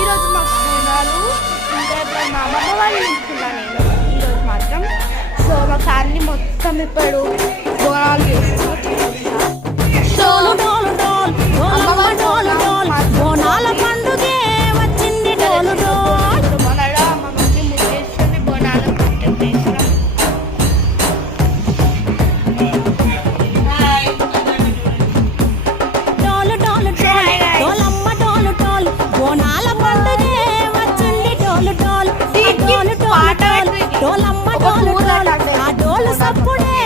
ఈరోజు మాకు బోనాలు ఇంకా ఇప్పుడు మా అమ్మమ్మ వాళ్ళు తీసుకున్నాను నేను ఈరోజు మాత్రం. సో మా ఫ్యామిలీ మొత్తం ఇప్పుడు బోనాలు చేస్తున్నారు. బోనాల పండుగే వచ్చింది డోలు డోల్. మొన్నగా మా మమ్మీ ముగ్గేస్తుంది బోనాలు పెట్టేసిన. డోలు డోలు డోల్ డోలమ్మ డోలు డోల్ బోనాల పండుగే వచ్చింది డోలు డోల్. డోలు డోలు డోల్ డోలమ్మ డోలు డోల్ ఆ డోలు సప్పుడే